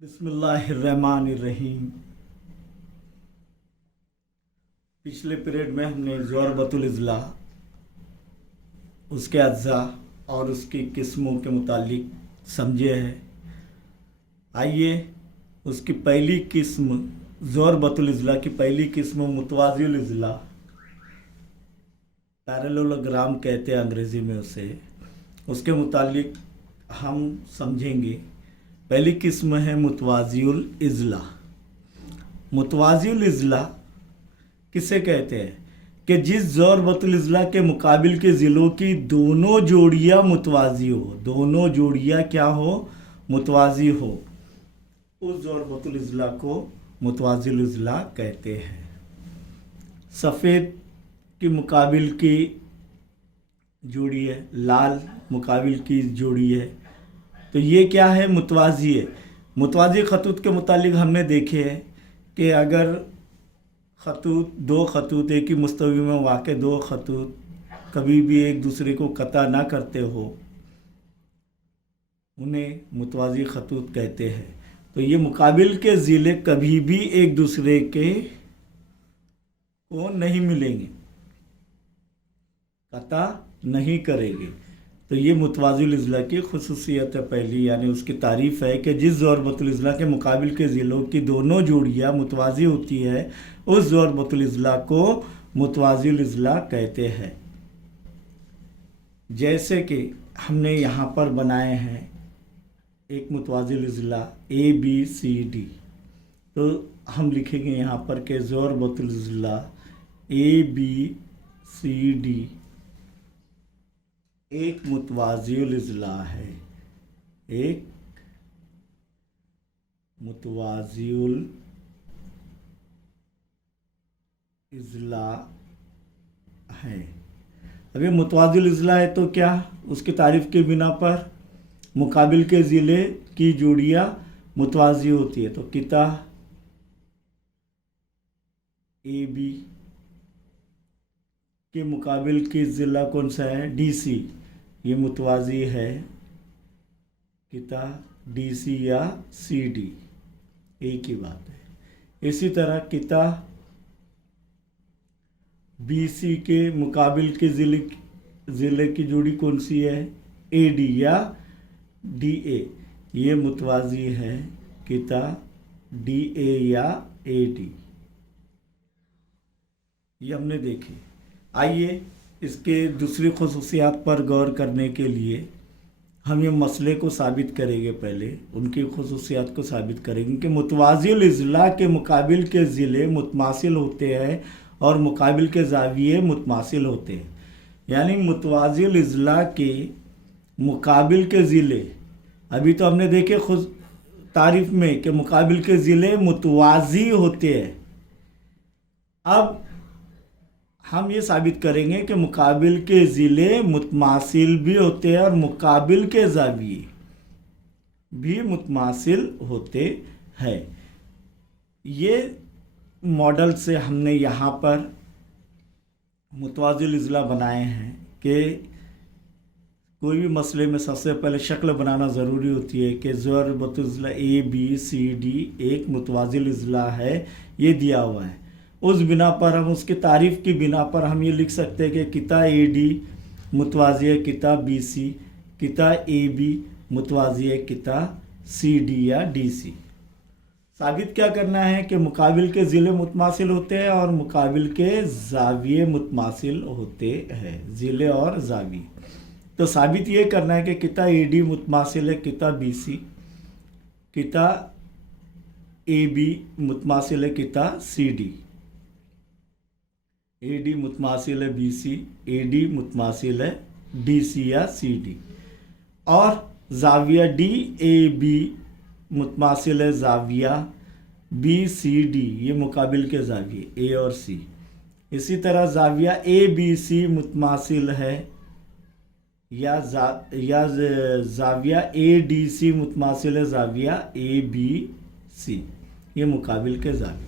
बिस्मिल्लाहिर्रहमानिर्रहीम। पिछले पीरियड में हमने ज़रबतुल इज़्ला, उसके अज्जा और उसकी किस्मों के मुतालिक समझे हैं। आइए उसकी पहली किस्म ज़रबतुल इज़्ला की पहली किस्म मुतवाज़िल इज़्ला, पैरेललोग्राम कहते हैं अंग्रेज़ी में उसे, उसके मुतालिक हम समझेंगे। पहली किस्म है मुतवाज़िल इज़्ला। मुतवाज़िल इज़्ला किसे कहते हैं कि जिस ज़रबतुल इज़्ला के मुकाबिल के ज़िलों की दोनों जोड़ियाँ मुतवाज़ी हो, दोनों जोड़ियाँ क्या हो, मुतवाज़ी हो, उस ज़रबतुल इज़्ला को मुतवाज़िल इज़्ला कहते हैं। सफ़ेद की मुकाबिल की जोड़ी है, लाल मुकाबिल की जोड़ी है, तो ये क्या है, मुतवाज़ी है। मुतवाज़ी खतूत के मुतालिक हमने देखे हैं कि अगर खतूत, दो खतूत एक ही मुस्तवी में वाक़ दो खतूत कभी भी एक दूसरे को कता ना करते हो, उन्हें मुतवाज़ी खतूत कहते हैं। तो ये मुकाबिल के ज़िले कभी भी एक दूसरे के को नहीं मिलेंगे, कता नहीं करेंगे। तो ये मुतवाज़िल इज़्ला की खुसूसियत है पहली, यानी उसकी तारीफ़ है कि जिस ज़रबतुल इज़्ला के मुकाबिल के ज़िलों की दोनों जोड़ियाँ मुतवाज़ी होती है, उस ज़रबतुल इज़्ला को मुतवाज़िल इज़्ला कहते हैं। जैसे कि हमने यहाँ पर बनाए हैं एक मुतवाज़िल इज़्ला ABCD, तो हम लिखेंगे यहाँ पर के ज़रबतुल इज़्ला ABCD एक मुतवाज़िल इज़्ला है, एक मुतवाज़िल इज़्ला है। अब ये मुतवाज़िल इज़्ला है तो क्या, उसकी तारीफ़ के बिना पर मुकाबिल के ज़िले की जोड़ियाँ मुतवाज़ी होती है। तो किता AB के मुकाबिल की ज़िला कौन सा है, DC, ये मुतवाज़ी है किता DC या CD, एक ही बात है। इसी तरह किता BC के मुकाबिल के ज़िले की जोड़ी कौन सी है, AD या DA, ये मुतवाज़ी है किता DA या AD। ये हमने देखे। आइए इसके दूसरी खुसूसियात पर गौर करने के लिए हम ये मसले को साबित करेंगे। पहले उनकी खुसूसियात को साबित करेंगे कि मुतवाज़िल इज़्ला के मुकाबिल के ज़िले मुतमासिल होते हैं और मुकाबिल के ज़ाविये मुतमासिल होते हैं। यानी मुतवाज़िल इज़्ला के मुकाबिल के ज़िले, अभी तो हमने देखे खुद तारीफ़ में कि मुकाबिल के ज़िले मुतवाज़ी होते हैं। अब हम ये साबित करेंगे कि मुकाबिल के ज़िले मुतमासिल भी होते हैं और मुकाबिल के ज़ाविये भी मुतमासिल होते हैं। ये मॉडल से हमने यहाँ पर मुतवाज़िल इज़्ला बनाए हैं कि कोई भी मसले में सबसे पहले शक्ल बनाना ज़रूरी होती है कि ज़रबतुल इज़्ला ABCD एक मुतवाज़िल इज़्ला है, ये दिया हुआ है। उस बिना पर हम उसकी तारीफ़ की बिना पर हम ये लिख सकते हैं कि किता AD मुतवाज़ी है किता BC, किता AB मुतवाज़ी है किता CD या DC। साबित क्या करना है कि मुकाबिल के ज़िले मुतमासिल होते हैं और मुकाबिल के ज़ाविये मुतमासिल होते हैं, ज़िले और ज़ाविये। तो साबित ये करना है कि किता AD मुतमासिल है किता BC, किता AB मुतमासिल है किता CD, AD मुतमासिल है BC, AD मुतमासिल है DC या CD, और ज़ाविया DAB मुतमासिल है ज़ाविया BCD, ये मुकाबिल के ज़ाविये A और C। इसी तरह ज़ाविया ABC मुतमासिल है या ज़ाविया ADC मुतमासिल है ज़ाविया ABC, ये मुकाबिल के ज़ाविये।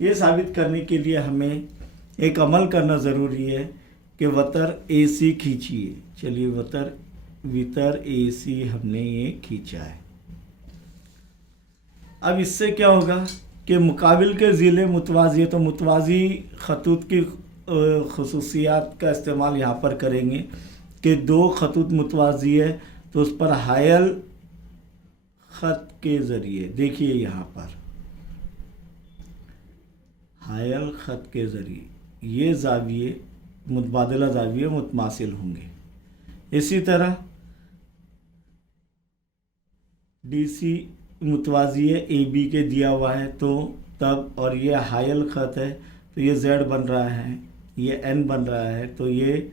ये साबित करने के लिए हमें एक अमल करना ज़रूरी है कि वतर AC खींचिए। चलिए वितर AC हमने ये खींचा है। अब इससे क्या होगा कि मुकाबिल के ज़िले मुतवाज़ी है तो मुतवाज़ी खतूत की खसूसियात का इस्तेमाल यहाँ पर करेंगे कि दो खतूत मुतवाज़ी है तो उस पर हायल ख़त के ज़रिए, देखिए यहाँ पर हायल ख़त के ज़रिए ये ज़ाविये मुतबादिला ज़ाविये मुतमासिल होंगे। इसी तरह DC मुतवाज़ी है AB के दिया हुआ है तो तब, और ये हायल ख़त है तो ये Z बन रहा है, ये N बन रहा है तो ये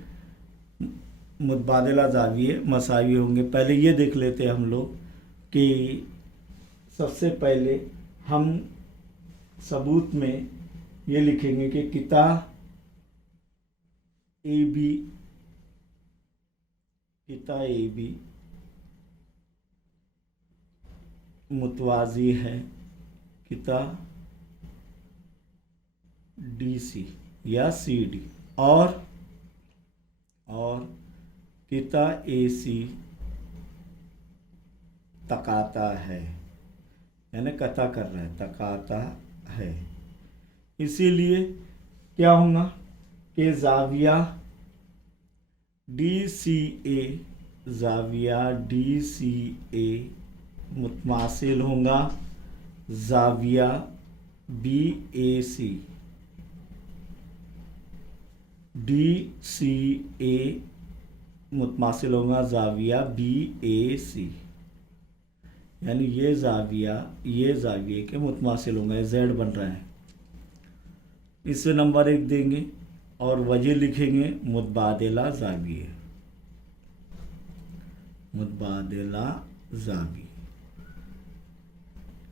मुतबादिला ज़ाविये मसावी होंगे। पहले ये देख लेते हैं हम लोग कि सबसे पहले हम सबूत में ये लिखेंगे कि किता AB मुतवाज़ी है किता DC या CD और किता AC तकाता है, यानी कता कर रहा है, तकाता है। इसीलिए क्या होगा कि ज़ाविया DCA मुतमासिल होगा ज़ाविया BAC। DCA मुतमासिल होगा ज़ाविया BAC, यानी ये ज़ाविये के मुतमासिल होंगे। Z बन रहा है, इससे नंबर 1 देंगे और वजह लिखेंगे मुतबादिला ज़ाविये, मुतबादिला ज़ाविये।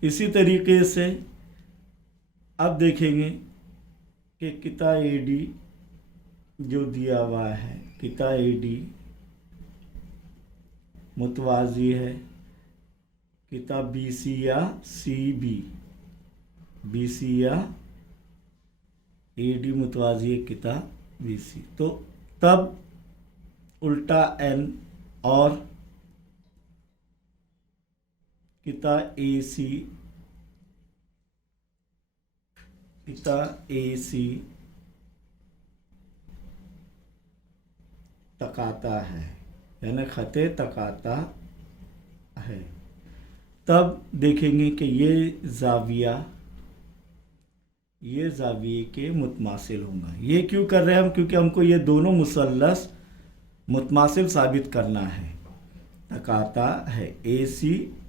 इसी तरीके से अब देखेंगे कि किता AD जो दिया हुआ है, किता AD मुतवाज़ी है किता BC या BC या AD मुतवाज़ी है किता BC, तो तब उल्टा N और किता AC तकाता है, यानी ख़ते तकाता है। तब देखेंगे कि ये ज़ाविये के मुतमासिल होगा। ये क्यों कर रहे हैं हम? क्योंकि हमको ये दोनों मुसल्लस मुतमासिल साबित करना है। तकाता है, AC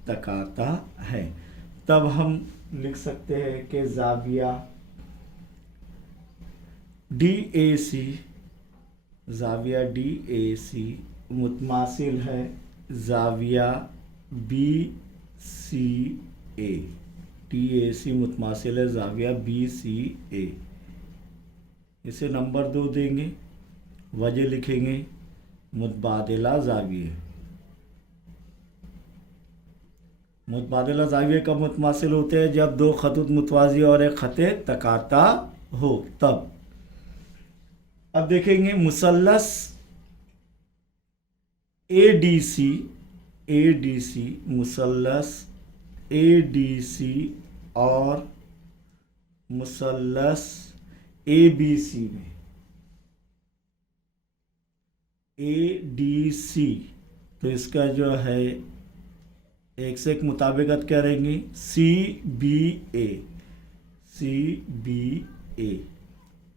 तकाता है। तब हम लिख सकते हैं कि ज़ाविया DAC मुतमासिल है ज़ाविया BCA। DAC मुतमासिल है ज़ाविया BCA। इसे नंबर 2 देंगे, वजह लिखेंगे मुतबादिला ज़ाविये। मुतबादिला ज़ाविये कब मुतमासिल होते हैं? जब दो खतूत मुतवाज़ी और एक ख़ते तकाता हो तब। अब देखेंगे मुसल्लस ADC मुसल्लस ADC और मुसल्लस ABC में ADC, तो इसका जो है एक से एक मुताबिकत करेंगे CBA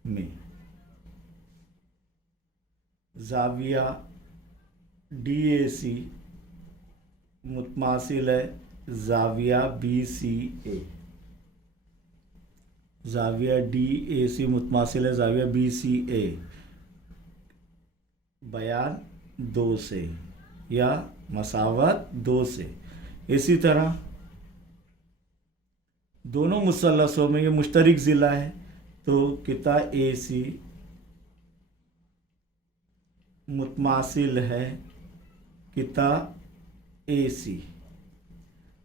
में ज़ाविया DAC मुतमासिल है ज़ाविया BCA। ज़ाविया DAC मुतमासिल है ज़ाविया BCA बयान 2 से या मसावत 2 से। इसी तरह दोनों मुसल्लसों में ये मुश्तरक ज़िला है तो किता AC मुतमासिल है किता AC,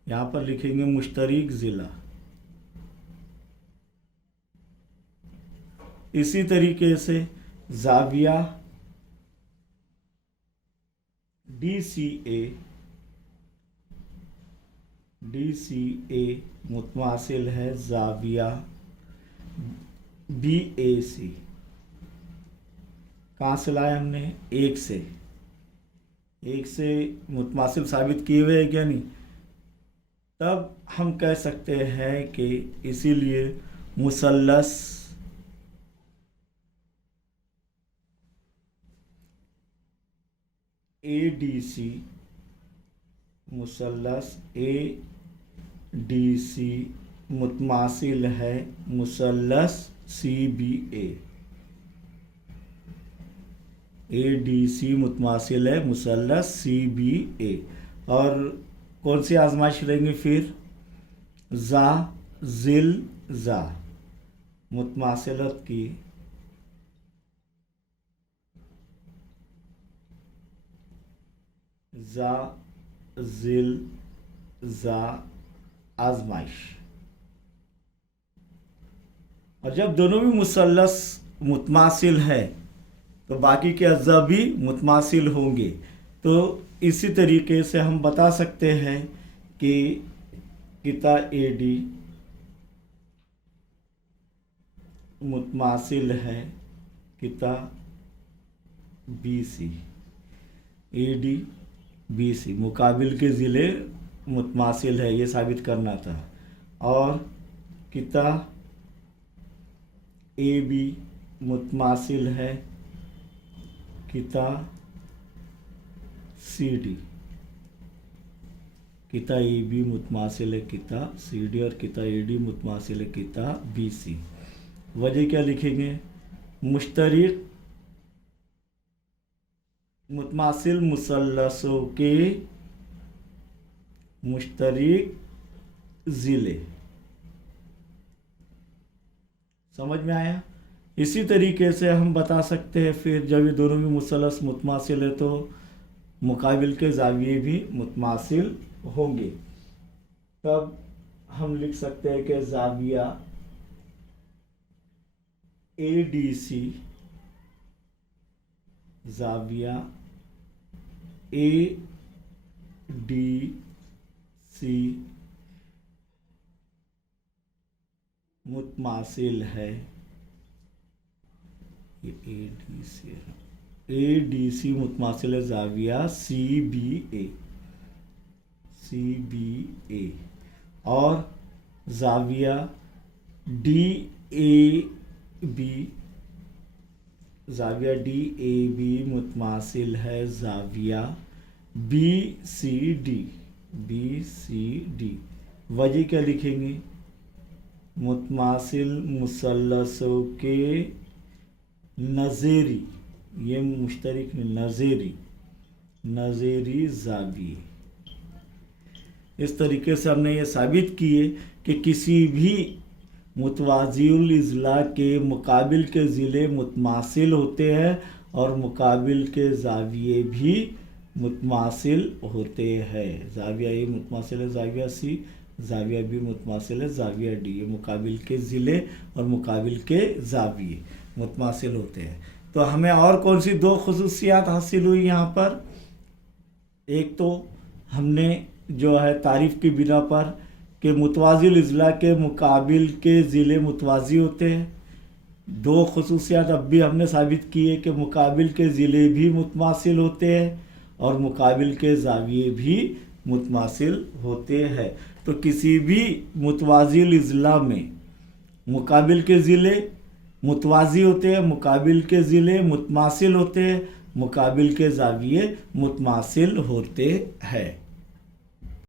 यहाँ पर लिखेंगे मुश्तरक ज़िला। इसी तरीके से ज़ाविया DCA DCA मुतमासिल है ज़ाविया BAC। कहाँ से लाया हमने? एक से मुतमासिल साबित किए हुए है क्या नहीं? तब हम कह सकते हैं कि इसीलिए मुसल्लस ADC, मुसल्लस ADC मुतमासिल है मुसल्लस CBA। ADC मुतमासिल है मुसल्लस CBA। और कौन सी आजमाइश रहेंगी फिर? ज़ा ज़िल ज़ा मुतमासिलत की ज़ा ज़िल ज़ा आजमाइश। और जब दोनों भी मुसल्लस मुतमासिल है तो बाकी के अज्जा भी मुतमासिल होंगे। तो इसी तरीके से हम बता सकते हैं कि किता AD मुतमासिल है किता BC। AD BC मुकाबिल के ज़िले मुतमासिल है, ये साबित करना था। और किता AB मुतमासिल है किता CD। किता AB मुतमासिल है किता CD और किता AD मुतमासिल है किता BC। वजह क्या लिखेंगे? मुश्तरिक मुतमासिल मुसल्लसों के मुश्तरिक ज़िले। समझ में आया? इसी तरीके से हम बता सकते हैं फिर जब ये दोनों भी मुसल्लस मुतमासिल है तो मुकाबिल के ज़ाविये भी मुतमासिल होंगे। तब हम लिख सकते हैं कि ज़ाविया ADC ज़ाविया ADC मुतमासिल है ADC मुतमासिल है ज़ाविया CBA और ज़ाविया DAB मुतमासिल है ज़ाविया BCD। वजह क्या लिखेंगे? मुतमासिल मुसल्लसों के नज़ेरी, ये मुश्तरिक नज़ेरी ज़ाविये। इस तरीके से हमने ये साबित किए कि किसी भी मुतवाज़िउल इज़्ला के मुकाबिल के ज़िले मुतमासिल होते हैं और मुकाबिल के ज़ाविये भी मुतमासिल होते हैं। ज़ाविया A मुतमासिल है ज़ाविया C, ज़ाविया B मुतमासिल है ज़ाविया D। ये मुकाबिल के ज़िले और मुकाबिल के ज़ाविये मुतमासिल होते हैं। तो हमें और कौन सी दो खुसूसियात हासिल हुई यहाँ पर? एक तो हमने जो है तारीफ़ की बिना पर कि मुतवाज़िल इज़्ला के मुकाबिल के ज़िले मुतवाज़ी होते हैं। दो खुसूसियात अब भी हमने साबित की है कि मुकाबिल के ज़िले भी मुतमासिल होते हैं और मुकाबिल के ज़ाविये भी मुतमासिल होते हैं। तो किसी भी मुतवाज़िल इज़्ला में मुकाबिल के ज़िले मुतवाज़ी होते हैं, मुकाबिल के ज़िले मुतमासिल होते हैं, मुकाबिल के ज़ाविये मुतमासिल होते हैं।